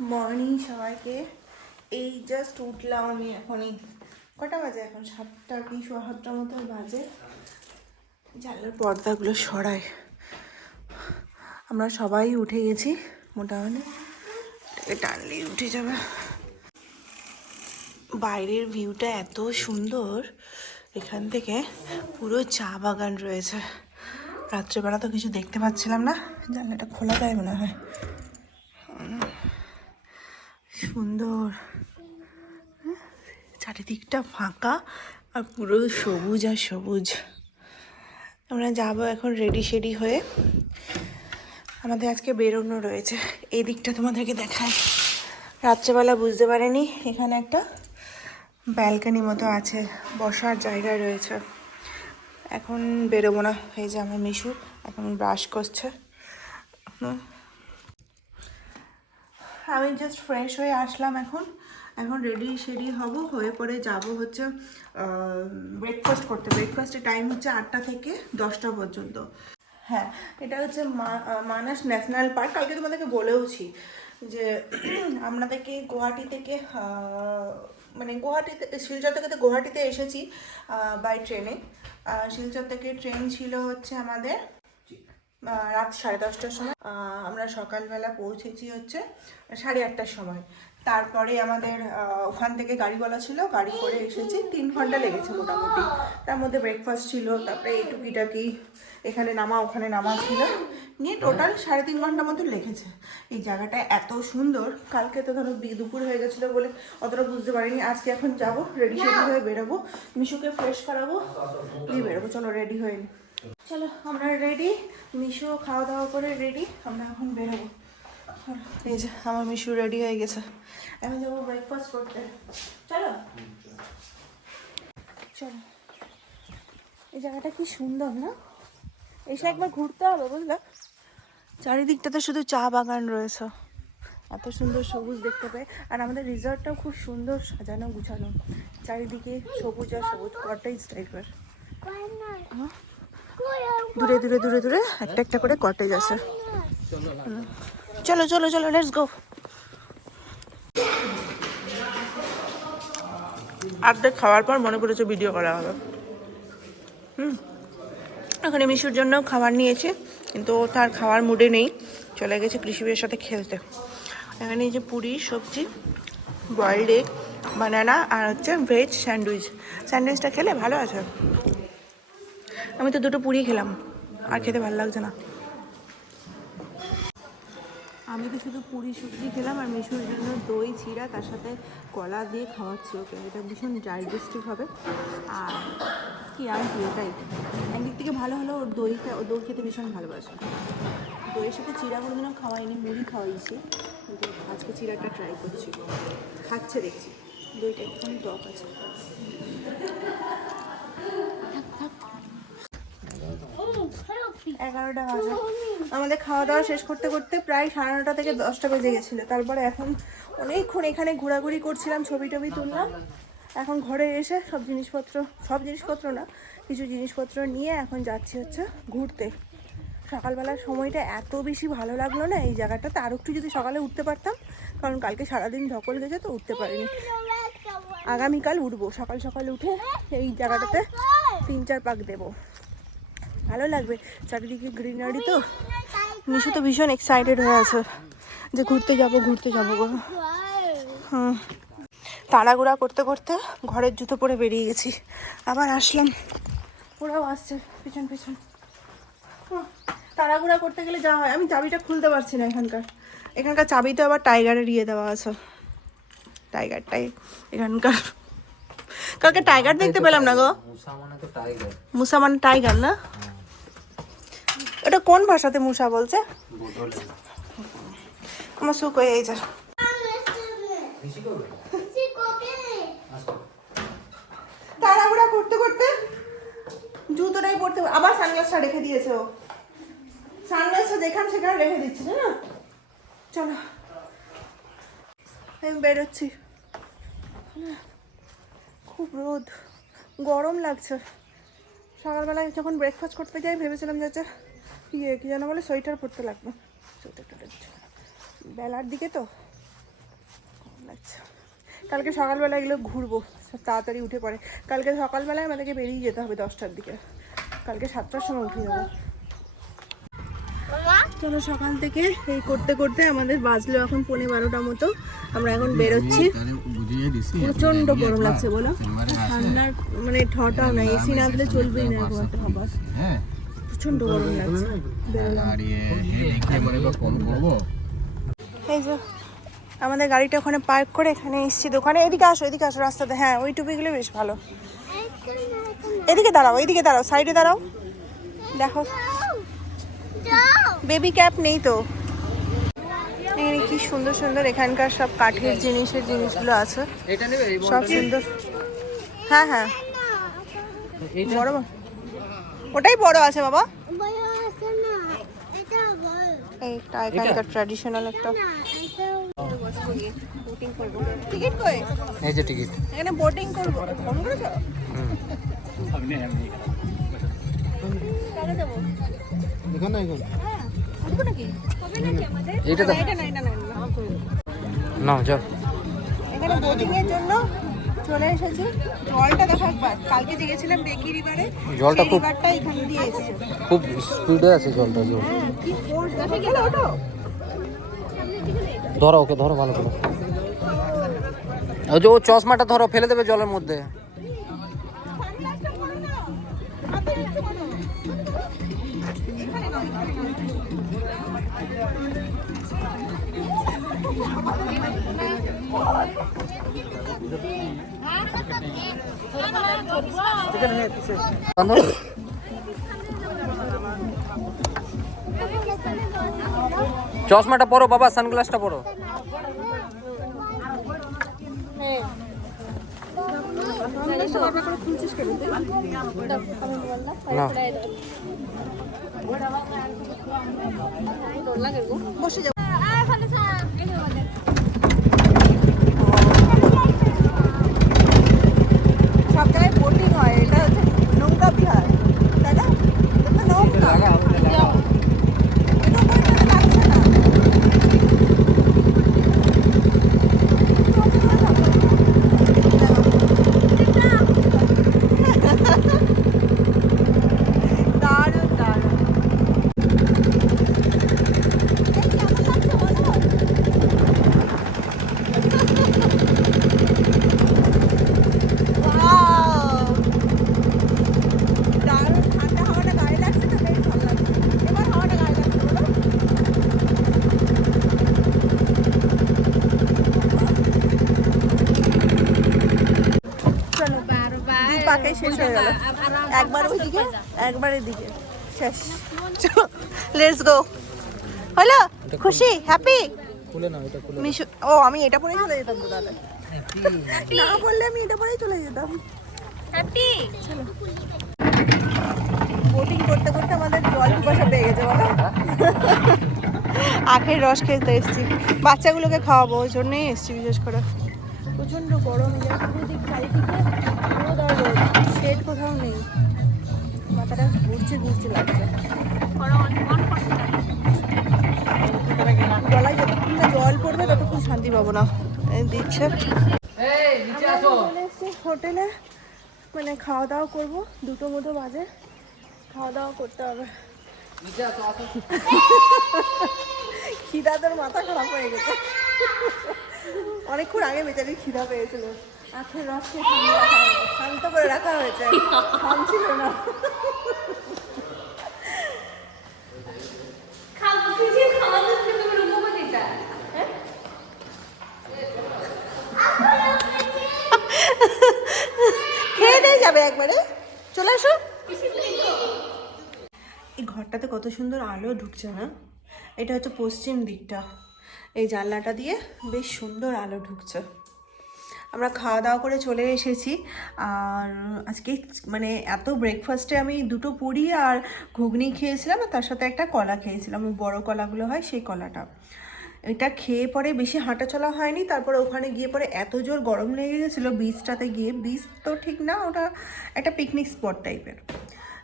Morning সবাইকে। এই just উঠলাম আমি এখনই। কটা বাজে এখন? 7টা কি 7টার মতো বাজে। জানলার পর্দাগুলো সরাই। আমরা সবাই উঠে গেছি মোটামুটি, টানলেই উঠে যাবে। বাইরের ভিউটা এত সুন্দর, এখান থেকে পুরো চা বাগান রয়েছে। রাত্রেবেলা তো কিছু দেখতে পাচ্ছিলাম না, জানলাটা খোলা যায় মনে হয়। সুন্দর, চারিদিকটা ফাঁকা আর পুরো সবুজ আর সবুজ। আমরা যাবো এখন রেডি শেডি হয়ে, আমাদের আজকে বেরোনো রয়েছে। এই দিকটা তোমাদেরকে দেখায়। রাত্রেবেলা বুঝতে পারিনি, এখানে একটা ব্যালকনি মতো আছে, বসার জায়গা রয়েছে। এখন বেরোবো না। এই যে আমার মিশু এখন ব্রাশ করছে। আমি জাস্ট ফ্রেশ হয়ে আসলাম এখন। এখন রেডি শেডি হব, হয়ে পরে যাব হচ্ছে ব্রেকফাস্ট করতে। ব্রেকফাস্টের টাইম হচ্ছে 8টা থেকে 10টা পর্যন্ত। হ্যাঁ, এটা হচ্ছে মানাস ন্যাশনাল পার্ক। কালকে তোমাদেরকে বলেওছি যে আপনাদেরকে গুয়াহাটি থেকে মানে গুয়াহাটিতে, শিলচর থেকে তো গুয়াহাটিতে এসেছি বাই ট্রেনে। শিলচর থেকে ট্রেন ছিল হচ্ছে আমাদের রাত 10:30টার সময়। আমরা সকালবেলা পৌঁছেছি হচ্ছে 8:30টার সময়। তারপরে আমাদের ওখান থেকে গাড়িওয়ালা ছিল, গাড়ি করে এসেছি। 3 ঘন্টা লেগেছে মোটামুটি। তার মধ্যে ব্রেকফাস্ট ছিল, তারপরে এই টুকিটাকি এখানে নামা ওখানে নামা ছিল, নিয়ে টোটাল 3.5 ঘন্টা মতো লেগেছে। এই জায়গাটা এত সুন্দর। কালকে তো ধরো দুপুর হয়ে গেছিলো বলে অতটা বুঝতে পারিনি। আজকে এখন যাব, রেডি শেডি হয়ে বেরোবো, মিশুকে ফ্রেশ করাবো, দিয়ে বেরোবো। চলো রেডি হয়ে নি। চলো আমরা রেডি, মিশু খাওয়া দাওয়া করে রেডি, আমরা এখন বেরোবো। এই যে আমার মিশু রেডি হয়ে গেছে, এখন যাবো ব্রেকফাস্ট করতে। চলো চলো। এই জায়গাটা কি সুন্দর না? এসে একবার ঘুরতে হবে, বুঝলে। চারিদিকটাতে শুধু চা বাগান রয়েছে, এত সুন্দর সবুজ দেখতে পাই। আর আমাদের রিসর্টটাও খুব সুন্দর সাজানো গুছানো, চারিদিকে সবুজ আর সবুজ, কটেজ টাইপের। দূরে দূরে দূরে দূরে একটা একটা করে কটেজ আছে। চলো চলো চলো, লেটস গো। অর্ধেক খাওয়ার পর মনে পড়েছে ভিডিও করা হবে। এখানে মিশুর জন্য খাবার নিয়েছে, কিন্তু ও তার খাওয়ার মুডে নেই, চলে গেছে কৃষিবের সাথে খেলতে। এখানে এই যে পুরি, সবজি, বয়েলড এগ, বানানা আর হচ্ছে ভেজ স্যান্ডউইচ। স্যান্ডউইচটা খেলে ভালো আছে। আমি তো 2টো পুরি খেলাম, আর খেতে ভালো লাগছে না। আমি তো শুধু পুরি সবজি খেলাম, আর মিশুর জন্য দই চিরা তার সাথে কলা দিয়ে খাওয়াচ্ছি ওকে। এটা ভীষণ ডাইজেস্টিভ হবে। আর কি আমি কি এটাই একদিক থেকে ভালো হলো, ওর দই খেতে ভীষণ ভালোবাসে। দইয়ের সাথে চিরা কোনোদিনও খাওয়াইনি, মুড়ি খাওয়াইছি, কিন্তু আজকে চিরাটা ট্রাই করছি। খাচ্ছে দেখছি, দইটা একদম টক আছে। 11টা বাজে। আমাদের খাওয়া দাওয়া শেষ করতে করতে প্রায় 9:30 থেকে 10টা বেজে গেছিলো। তারপরে এখন অনেকক্ষণ এখানে ঘোরাঘুরি করছিলাম, ছবি টবি তুললাম। এখন ঘরে এসে সব জিনিসপত্র না, কিছু জিনিসপত্র নিয়ে এখন যাচ্ছি হচ্ছে ঘুরতে। সকালবেলার সময়টা এত বেশি ভালো লাগলো না এই জায়গাটাতে। আরও একটু যদি সকালে উঠতে পারতাম, কারণ কালকে সারাদিন ধকল গেছে তো উঠতে পারিনি। আগামীকাল উঠবো, সকাল সকাল উঠে এই জায়গাটাতে 3-4 পাক দেবো, ভালো লাগবে। চারিদিকে গ্রিনারি তো। মিশু তো ভীষণ এক্সাইটেড হয়ে আছে যে ঘুরতে যাবো গো। তাড়াগুড়া করতে করতে ঘরের জুতো পরে বেরিয়ে গেছি, আবার আসলাম। ওরাও আসছে পিছন পিছন। তাড়াগুড়া করতে গেলে যা হয়। আমি চাবিটা খুলতে পারছি না এখানকার চাবি তো আবার টাইগারের ইয়ে দেওয়া আছে। টাইগারটাই এখানকার। কালকে টাইগার দেখতে পেলাম না গো। মুসা মানে টাইগার না? এটা কোন ভাষাতে মুসা বলছে? আমার সুখ হয়ে এই যা। তাড়াহুড়া করতে করতে জুতোটাই পড়তে, আবার সানগ্লাসটা রেখে দিয়েছে ও। সানগ্লাসটা যেখানে সেখানে রেখে দিচ্ছে না। চলো আমি বেরোচ্ছি। খুব রোদ, গরম লাগছে। সকালবেলায় যখন ব্রেকফাস্ট করতে যাই ভেবেছিলাম যে কি যেন বলে সোয়েটার পরতে লাগবে। বেলার দিকে তো লাগছে। কালকে সকালবেলা এগুলো ঘুরবো, তাড়াতাড়ি উঠে পড়ে। কালকে সকালবেলায় আমাদেরকে বেরিয়ে যেতে হবে 10টার দিকে, কালকে 7টার সময় উঠে যাবো। চলো, সকাল থেকে এই করতে করতে আমাদের বাজলো এখন 11:15 মতো। আমরা এখন বেরোচ্ছি। প্রচন্ড গরম লাগছে বলো, ঠান্ডার মানে ঠটাও নাই, এসি না দিলে চলবেই না এরকম একটা অবস্থা। প্রচন্ড গরম লাগছে। এই যে আমাদের গাড়িটা ওখানে পার্ক করে এখানে এসছি দোকানে। এদিকে আসো, এদিকে আসো রাস্তাতে। হ্যাঁ, ওই টুপিগুলো বেশ ভালো। এদিকে দাঁড়াও, এইদিকে দাঁড়াও, সাইডে দাঁড়াও। দেখো বেবি ক্যাপ নেই তো। এখানে কি সুন্দর সুন্দর এখানকার সব কাঠের জিনিসগুলো আছে, সব সুন্দর। হ্যাঁ হ্যাঁ, বড় ওটাই বড় আছে বাবা। এইটা এখানকার ট্র্যাডিশনাল একটা। টিকিট কই? এই যে টিকিট। এখানে বোটিং করব। ফোন করেছো? কাকে দেব? এখানে এখন। হ্যাঁ, উঠবো নাকি? কবে নাকি আমাদের? এটা না, এটা না। নাও যাও। এখানে বোটিং এর জন্য চলে এসেছি। জলটা দেখো একবার, কালকে যে গেছিলাম বেকি রিভারে, জলটা খুব, রিভারটা এখান দিয়ে এসেছে, খুব স্পিডে আছে জলটা। হ্যাঁ, কি ফোর্স দেখে গেল। ওঠো, ধরো ওকে, ধরো ভালো করে। ওই যে ও চশমাটা ধরো, ফেলে দেবে জলের মধ্যে। চশমাটা পরো বাবা, সানগ্লাসটা পরো। বসে যাও। সব জায়গায় বোটিং হয়, এটা হচ্ছে নৌকা বিহার, তাই না? নৌকা শেষ হয়ে গেল। একবার ওইদিকে, একবার এদিকে, শেষ। চলো, লেটস গো। হলো? খুশি? হ্যাপি? খুলে নাও এটা, খুলে। মিশু, ও আমি এটা পরেই চলে যেতাম তো তাহলে। না বললে আমি এটা পরেই চলে যেতাম। হ্যাপি? চলো। বোটিং করতে করতে আমাদের জল পিপাসা পেয়ে গেছে বলো। আখের রস খেতে এসেছি, বাচ্চাগুলোকে খাওয়াবো, ওই জন্যই এসেছি বিশেষ করে। প্রচন্ড গরম, চারিদিকে রোদ আর রোদ, শেড কোথাও নেই। মাথাটা ঘুরছে লাগছে। গলায় যতক্ষণ না জল পড়বে ততক্ষণ শান্তি পাবো না। দিচ্ছে হোটেলে, মানে খাওয়া দাওয়া করবো, 2টো মতো বাজে, খাওয়া দাওয়া করতে হবে। খিদা তোর মাথা খারাপ হয়ে গেছে। অনেকক্ষণ আগে বেচারি খিদা পেয়েছিল, আখের রস শান্ত করে রাখা হয়েছে, থামছিল না। খেয়ে দিয়ে যাবে একবারে, চলে আসো। এই ঘরটাতে কত সুন্দর আলো ঢুকছে না? এটা হচ্ছে পশ্চিম দিকটা, এই জানলাটা দিয়ে বেশ সুন্দর আলো ঢুকছে। আমরা খাওয়া দাওয়া করে চলে এসেছি। আর আজকে মানে এত ব্রেকফাস্টে আমি 2টো পুরি আর ঘুগনি খেয়েছিলাম, আর তার সাথে একটা কলা খেয়েছিলাম, বড় কলাগুলো হয় সেই কলাটা। এটা খেয়ে পরে বেশি হাঁটা চলা হয়নি। তারপরে ওখানে গিয়ে পরে এত জোর গরম লেগে গেছিলো বিচটাতে গিয়ে। বিচ তো ঠিক না, ওটা একটা পিকনিক স্পট টাইপের।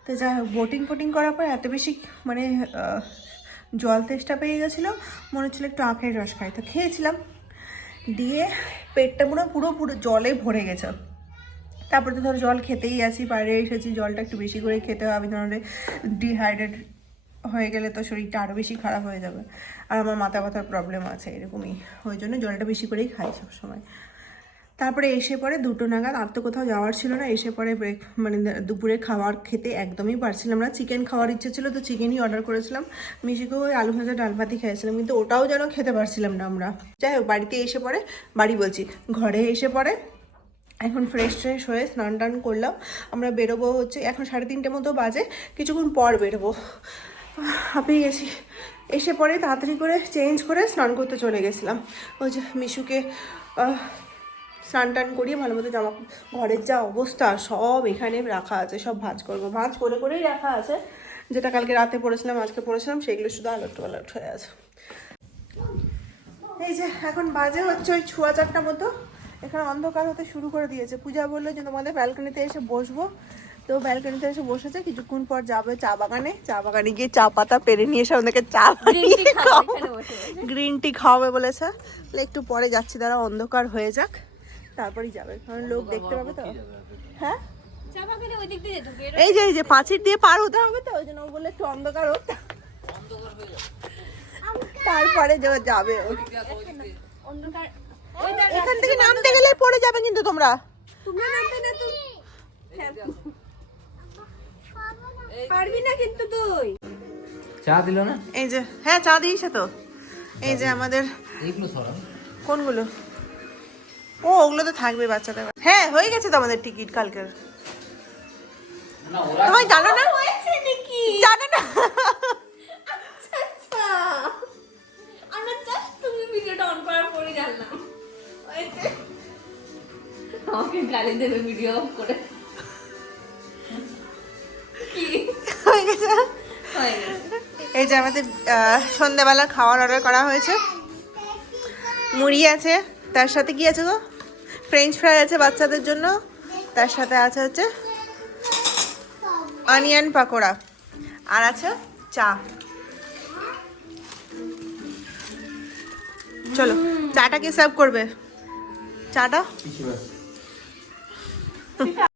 তো যাই হোক, বোটিং করার পর এত বেশি মানে জল তেষ্টা পেয়ে গেছিলো, মনে হচ্ছিলো একটু আখের রস খাই, তো খেয়েছিলাম। দিয়ে পেটটা পুরো পুরো পুরো জলে ভরে গেছে। তারপরে তো ধরো জল খেতেই আছি, বাইরে এসেছি, জলটা একটু বেশি করে খেতে হবে, নাহলে ডিহাইড্রেট হয়ে গেলে তো শরীরটা আরও বেশি খারাপ হয়ে যাবে। আর আমার মাথা ব্যথার প্রবলেম আছে এরকমই, ওই জন্য জলটা বেশি করেই খাই সবসময়। তারপরে এসে পরে 2টো নাগাদ, আর তো কোথাও যাওয়ার ছিল না, এসে পরে মানে দুপুরে খাবার খেতে একদমই পারছিলাম না। চিকেন খাওয়ার ইচ্ছে ছিল, তো চিকেনই অর্ডার করেছিলাম। মিশিকেও ওই আলু ভাজা ডাল ভাতই খেয়েছিলাম, কিন্তু ওটাও যেন খেতে পারছিলাম না আমরা। যাই হোক, বাড়িতে এসে পরে, ঘরে এসে পরে এখন ফ্রেশ হয়ে স্নান টান করলাম। আমরা বেরোবো হচ্ছে এখন 3:30 মতো বাজে, কিছুক্ষণ পর বেরোবো। হাঁপিয়ে গেছি। এসে পরে তাড়াতাড়ি করে চেঞ্জ করে স্নান করতে চলে গেছিলাম। ওই যে মিশুকে স্নান টান করিয়ে ভালো মতো জামা, ঘরের যা অবস্থা সব এখানে রাখা আছে, সব ভাঁজ করবো, ভাঁজ করে করেই রাখা আছে। যেটা কালকে রাতে পড়েছিলাম, আজকে পড়েছিলাম, সেগুলো শুধু আলট হয়ে আছে। এই যে এখন বাজে হচ্ছে ওই 4:15 মতো, এখানে অন্ধকার হতে শুরু করে দিয়েছে। পূজা বললো যে তোমাদের ব্যালকনিতে এসে বসবো, তো ব্যালকনিতে এসে বসেছে। কিছুক্ষণ পর যাবে চা বাগানে গিয়ে চা পাতা পেরে নিয়ে এসে ওদেরকে চা গ্রিন টি খাওয়াবে বলেছে। একটু পরে যাচ্ছি, দাঁড়া অন্ধকার হয়ে যাক তারপরেই যাবে, কারণ লোক দেখতে পাবে তো। হ্যাঁ এই যে পাঁচির দিয়ে পার হতে হবে, তো ওই জন্য ও বললে একটু অন্ধকার হোক তারপরে যাবে। এখান থেকে নামতে গেলে পড়ে যাবে কিন্তু তোমরা। পারবি না কিন্তু তুই। চা দিল না? এই যে হ্যাঁ চা দিয়েছে তো। এই যে আমাদের এইগুলো সরান। কোনগুলো? ও ওগুলো তো থাকবে বাচ্চাদের। হ্যাঁ হয়ে গেছে তো আমাদের টিকিট কালকের। না ওরা তুমি জানো না? হয়েছে নাকি? জানো না? আচ্ছা আচ্ছা, আমরা জাস্ট তুমি ভিডিওটা অন করার পরে জানলাম। হয়েছে, আমাকে গালি দেবে ভিডিও অফ করে। কি হয়ে গেছে। হয়ে গেছে? এই যে আমাদের সন্ধ্যাবেলা খাওয়ার অর্ডার করা হয়েছে। মুড়ি আছে, তার সাথে কি আছে গো? ফ্রেঞ্চ ফ্রাই আছে বাচ্চাদের জন্য, তার সাথে আছে হচ্ছে অনিয়ন পাকোড়া, আর আছে চা। চলো চাটা কে সার্ভ করবে? চাটা